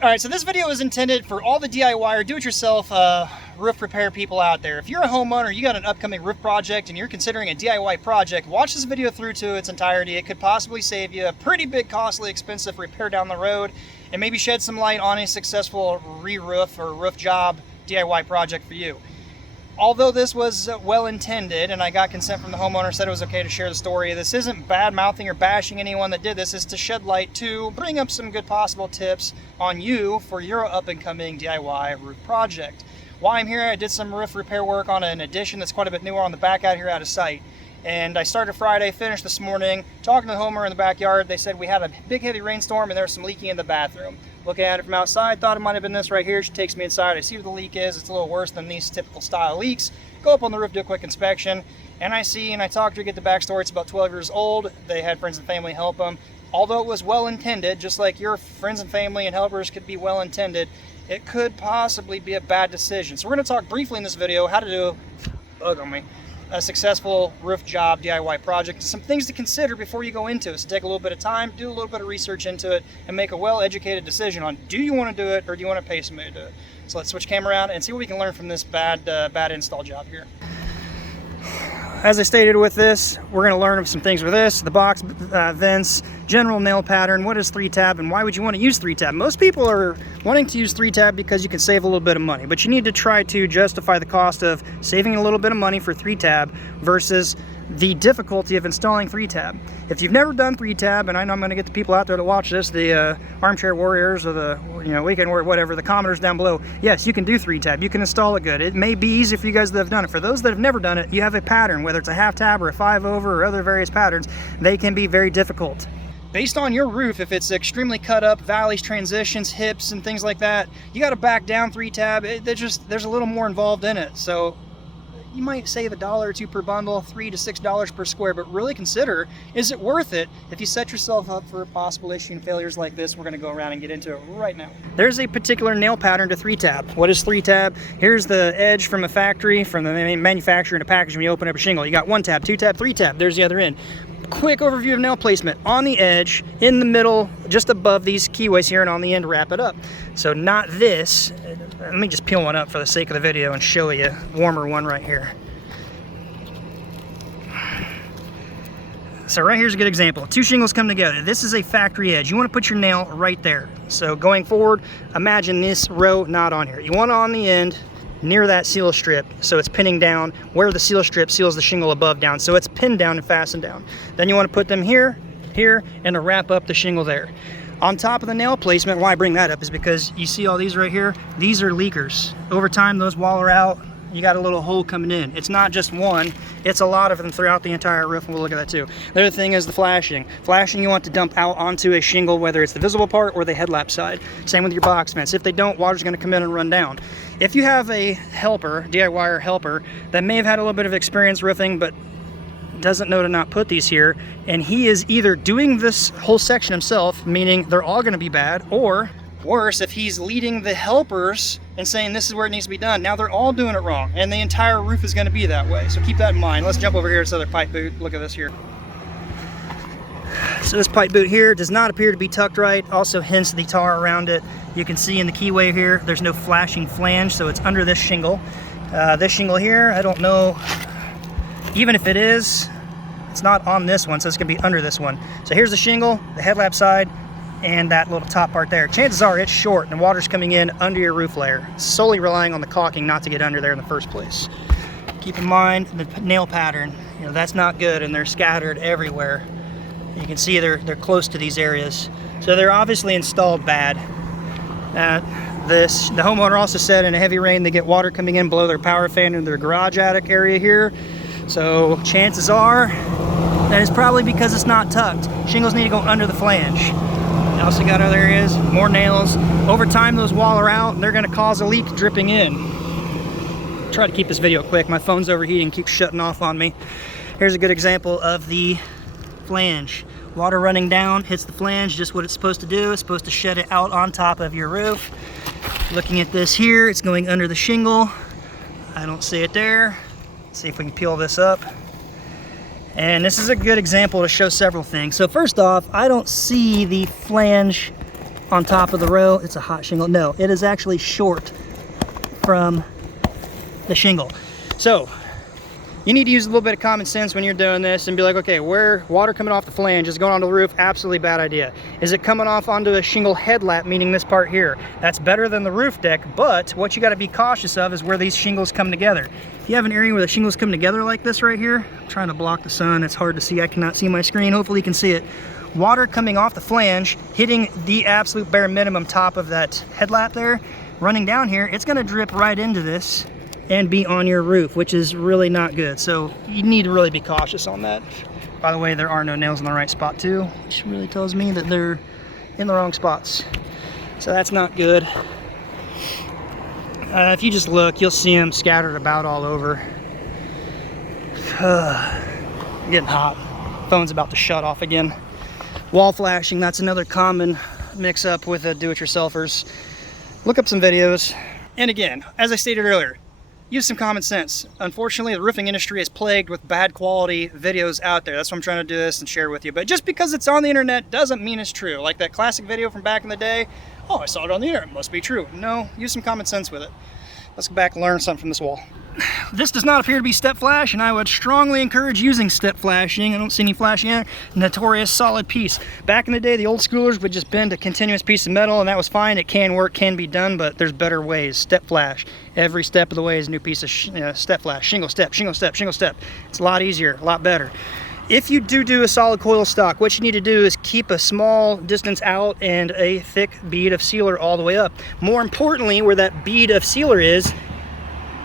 Alright, so this video is intended for all the DIY or do-it-yourself roof repair people out there. If you're a homeowner, you got an upcoming roof project, and you're considering a DIY project, watch this video through to its entirety. It could possibly save you a pretty big, costly, expensive repair down the road, and maybe shed some light on a successful re-roof or roof job DIY project for you. Although this was well-intended, and I got consent from the homeowner, said it was okay to share the story, this isn't bad-mouthing or bashing anyone that did this. It's to shed light to bring up some good possible tips on you for your up-and-coming DIY roof project. While I'm here, I did some roof repair work on an addition that's quite a bit newer on the back out here out of sight. And I started Friday, finished this morning, talking to the homeowner in the backyard. They said we had a big heavy rainstorm and there was some leaking in the bathroom. Looking at it from outside, thought it might have been this right here. She takes me inside, I see what the leak is. It's a little worse than these typical style leaks. Go up on the roof, do a quick inspection, and I talked to her, get the backstory. It's about 12 years old. They had friends and family help them. Although it was well-intended, just like your friends and family and helpers could be well-intended, it could possibly be a bad decision. So we're going to talk briefly in this video how to do a successful roof job DIY project. Some things to consider before you go into it. So take a little bit of time, do a little bit of research into it, and make a well-educated decision on, do you want to do it or do you want to pay somebody to do it? So let's switch camera around and see what we can learn from this bad install job here. As I stated with this, we're going to learn some things with this, the box vents, general nail pattern, what is 3-tab, and why would you want to use 3-tab? Most people are wanting to use 3-tab because you can save a little bit of money, but you need to try to justify the cost of saving a little bit of money for 3-tab versus the difficulty of installing 3-tab. If you've never done 3-tab, and I know I'm going to get the people out there to watch this, the armchair warriors or the weekend warrior, whatever, the commenters down below, yes, you can do 3-tab. You can install it good. It may be easy for you guys that have done it. For those that have never done it, you have a pattern, whether it's a half-tab or a 5-over or other various patterns, they can be very difficult. Based on your roof, if it's extremely cut up, valleys, transitions, hips, and things like that, you got to back down 3-tab. There's a little more involved in it. So you might save $1 or $2 per bundle, $3 to $6 per square, but really consider, is it worth it if you set yourself up for possible issue and failures like this? We're going to go around and get into it right now. There's a particular nail pattern to 3-tab. What is 3-tab? Here's the edge from a factory, from the manufacturer in a package when you open up a shingle. You got 1-tab, 2-tab, 3-tab. There's the other end. Quick overview of nail placement. On the edge, in the middle, just above these keyways here, and on the end, wrap it up. So not this. Let me just peel one up for the sake of the video and show you a warmer one right here. So right here's a good example. Two shingles come together. This is a factory edge. You want to put your nail right there. So going forward, imagine this row not on here. You want it on the end, near that seal strip, so it's pinning down where the seal strip seals the shingle above down, so it's pinned down and fastened down. Then you want to put them here, and to wrap up the shingle there. On top of the nail placement, why I bring that up is because you see all these right here, these are leakers. Over time, those waller out, you got a little hole coming in. It's not just one, it's a lot of them throughout the entire roof, and we'll look at that too. The other thing is the flashing. Flashing you want to dump out onto a shingle, whether it's the visible part or the headlap side. Same with your box vents. If they don't, water's gonna come in and run down. If you have a helper, DIYer helper, that may have had a little bit of experience roofing, but doesn't know to not put these here, and he is either doing this whole section himself, meaning they're all gonna be bad, or worse, if he's leading the helpers and saying this is where it needs to be done, now they're all doing it wrong, and the entire roof is gonna be that way. So keep that in mind. Let's jump over here to this other pipe boot. Look at this here. So this pipe boot here does not appear to be tucked right, also hence the tar around it. You can see in the keyway here, there's no flashing flange, so it's under this shingle. This shingle here, I don't know, even if it is, it's not on this one, so it's gonna be under this one. So here's the shingle, the headlap side, and that little top part there. Chances are it's short and water's coming in under your roof layer, solely relying on the caulking not to get under there in the first place. Keep in mind the nail pattern, that's not good, and they're scattered everywhere. You can see they're close to these areas. So they're obviously installed bad. The homeowner also said in a heavy rain they get water coming in below their power fan in their garage attic area here. So chances are that it's probably because it's not tucked. Shingles need to go under the flange. You also got other areas, more nails. Over time those waller out and they're gonna cause a leak dripping in. Try to keep this video quick. My phone's overheating, keeps shutting off on me. Here's a good example of the flange. Water running down, hits the flange, just what it's supposed to do. It's supposed to shed it out on top of your roof. Looking at this here, it's going under the shingle. I don't see it there. Let's see if we can peel this up. And this is a good example to show several things. So first off, I don't see the flange on top of the row. It's a hot shingle. No, it is actually short from the shingle. So you need to use a little bit of common sense when you're doing this and be like, okay, where water coming off the flange is going onto the roof, absolutely bad idea. Is it coming off onto a shingle headlap, meaning this part here? That's better than the roof deck, but what you got to be cautious of is where these shingles come together. If you have an area where the shingles come together like this right here, I'm trying to block the sun, it's hard to see, I cannot see my screen, hopefully you can see it. Water coming off the flange, hitting the absolute bare minimum top of that headlap there, running down here, it's going to drip right into this and be on your roof, which is really not good. So you need to really be cautious on that. By the way, there are no nails in the right spot too, which really tells me that they're in the wrong spots. So that's not good. If you just look, you'll see them scattered about all over. Getting hot. Phone's about to shut off again. Wall flashing, that's another common mix up with the do-it-yourselfers. Look up some videos. And again, as I stated earlier, use some common sense. Unfortunately, the roofing industry is plagued with bad quality videos out there. That's why I'm trying to do this and share with you. But just because it's on the internet doesn't mean it's true. Like that classic video from back in the day, oh, I saw it on the internet, it must be true. No, use some common sense with it. Let's go back and learn something from this wall. This does not appear to be step flash, and I would strongly encourage using step flashing. I don't see any flashing here. Notorious solid piece. Back in the day, the old schoolers would just bend a continuous piece of metal, and that was fine. It can work, can be done, but there's better ways. Step flash. Every step of the way is a new piece of step flash. Shingle step, shingle step, shingle step. It's a lot easier, a lot better. If you do a solid coil stock, what you need to do is keep a small distance out and a thick bead of sealer all the way up. More importantly, where that bead of sealer is,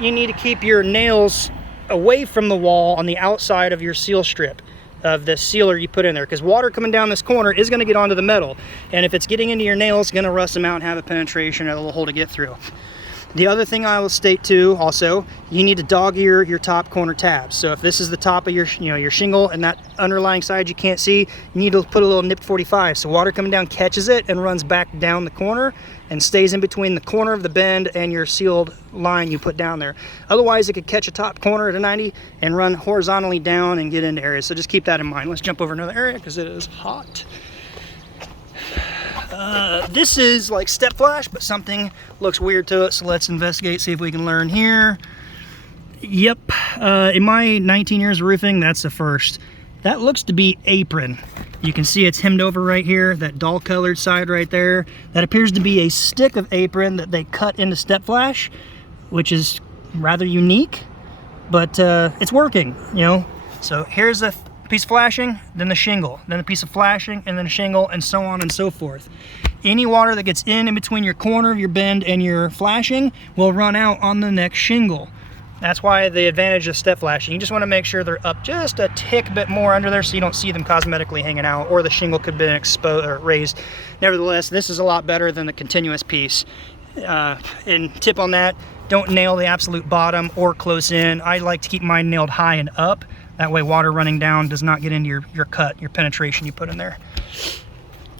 you need to keep your nails away from the wall on the outside of your seal strip of the sealer you put in there, because water coming down this corner is going to get onto the metal, and if it's getting into your nails, it's going to rust them out and have a penetration or a little hole to get through. The other thing I will state too, also, you need to dog ear your top corner tabs. So if this is the top of your your shingle and that underlying side you can't see, you need to put a little nipped 45 so water coming down catches it and runs back down the corner and stays in between the corner of the bend and your sealed line you put down there. Otherwise it could catch a top corner at a 90 and run horizontally down and get into areas. So just keep that in mind. Let's jump over another area because it is hot. This is like step flash, but something looks weird to it, so let's investigate, see if we can learn here. Yep, in my 19 years of roofing, that's the first. That looks to be apron. You can see it's hemmed over right here, that dull colored side right there. That appears to be a stick of apron that they cut into step flash, which is rather unique, but it's working, So here's a piece of flashing, then the shingle, then a piece of flashing, and then a shingle, and so on and so forth. Any water that gets in between your corner of your bend and your flashing will run out on the next shingle. That's why the advantage of step flashing. You just want to make sure they're up just a tick bit more under there so you don't see them cosmetically hanging out, or the shingle could have been exposed or raised. Nevertheless, this is a lot better than the continuous piece. And tip on that, don't nail the absolute bottom or close in. I like to keep mine nailed high and up. That way water running down does not get into your cut, your penetration you put in there.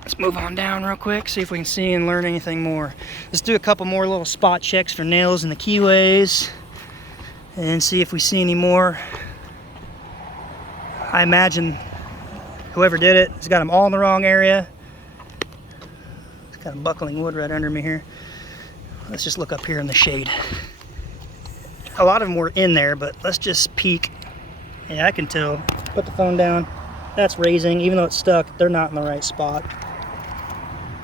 Let's move on down real quick, see if we can see and learn anything more. Let's do a couple more little spot checks for nails in the keyways and see if we see any more. I imagine whoever did it has got them all in the wrong area. It's got a buckling wood right under me here. Let's just look up here in the shade. A lot of them were in there, but let's just peek. Yeah, I can tell. Put the phone down. That's raising. Even though it's stuck, they're not in the right spot.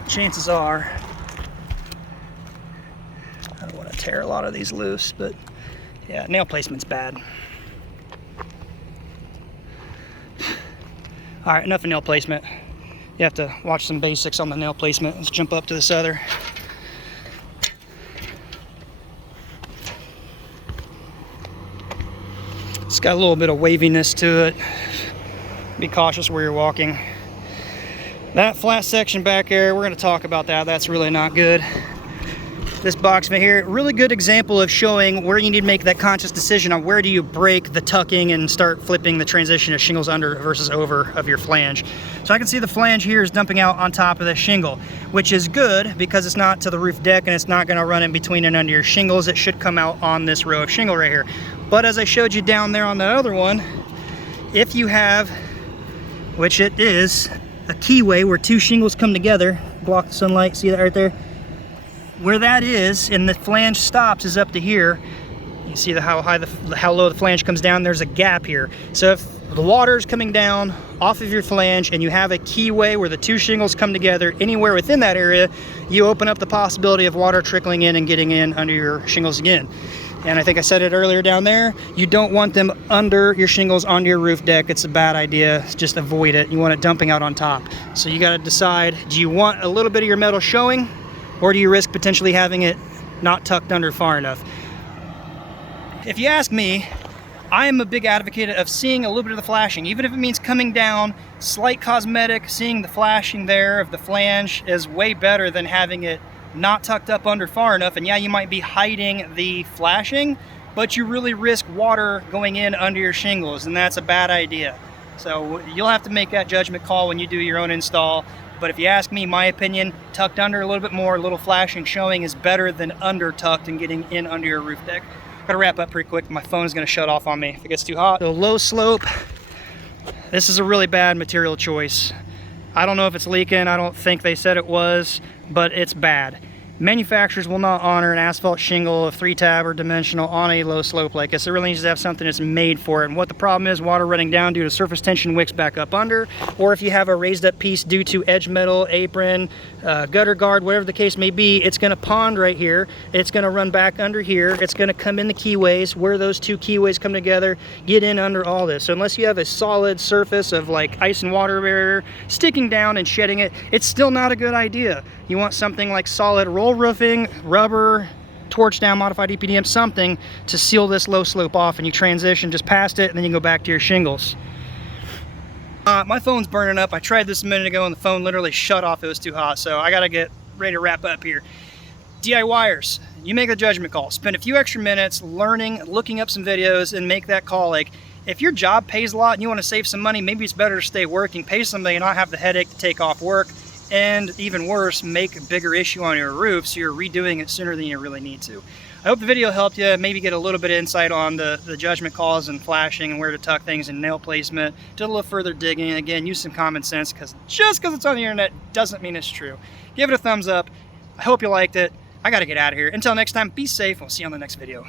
Chances are, I don't want to tear a lot of these loose, but yeah, nail placement's bad. All right, enough of nail placement. You have to watch some basics on the nail placement. Let's jump up to this other. It's got a little bit of waviness to it. Be cautious where you're walking. That flat section back there, we're going to talk about that. That's really not good. This box right here, really good example of showing where you need to make that conscious decision on where do you break the tucking and start flipping the transition of shingles under versus over of your flange. So I can see the flange here is dumping out on top of the shingle, which is good because it's not to the roof deck and it's not going to run in between and under your shingles. It should come out on this row of shingle right here. But as I showed you down there on the other one, if you have, which it is, a keyway where two shingles come together, block the sunlight. See that right there? Where that is, and the flange stops, is up to here. You see how low the flange comes down. There's a gap here. So if the water is coming down off of your flange and you have a keyway where the two shingles come together anywhere within that area, you open up the possibility of water trickling in and getting in under your shingles again. And I think I said it earlier down there, you don't want them under your shingles onto your roof deck. It's a bad idea. Just avoid it. You want it dumping out on top. So you got to decide, do you want a little bit of your metal showing, or do you risk potentially having it not tucked under far enough? If you ask me, I am a big advocate of seeing a little bit of the flashing, even if it means coming down, slight cosmetic. Seeing the flashing there of the flange is way better than having it not tucked up under far enough. And yeah, you might be hiding the flashing, but you really risk water going in under your shingles, and that's a bad idea. So you'll have to make that judgment call when you do your own install. But if you ask me, my opinion, tucked under a little bit more, a little flashing showing is better than under tucked and getting in under your roof deck. Gotta wrap up pretty quick. My phone is gonna shut off on me if it gets too hot. So low slope, this is a really bad material choice. I don't know if it's leaking. I don't think they said it was, but it's bad. Manufacturers will not honor an asphalt shingle of 3-tab or dimensional on a low slope like this. It really needs to have something that's made for it. And what the problem is, water running down due to surface tension wicks back up under, or if you have a raised up piece due to edge metal, apron, gutter guard, whatever the case may be, it's gonna pond right here. It's gonna run back under here. It's gonna come in the keyways, where those two keyways come together, get in under all this. So unless you have a solid surface of like ice and water barrier sticking down and shedding it, it's still not a good idea. You want something like solid roll roofing, rubber, torch down, modified EPDM, something to seal this low slope off, and you transition just past it, and then you can go back to your shingles. My phone's burning up. I tried this a minute ago and the phone literally shut off. It was too hot, so I gotta get ready to wrap up here. DIYers, you make the judgment call. Spend a few extra minutes learning, looking up some videos, and make that call. Like, if your job pays a lot and you want to save some money, maybe it's better to stay working, pay somebody and not have the headache to take off work. And even worse, make a bigger issue on your roof so you're redoing it sooner than you really need to. I hope the video helped you, maybe get a little bit of insight on the judgment calls and flashing and where to tuck things and nail placement. Do a little further digging. Again, use some common sense, because just because it's on the internet doesn't mean it's true. Give it a thumbs up. I hope you liked it. I gotta get out of here. Until next time, be safe. We'll see you on the next video.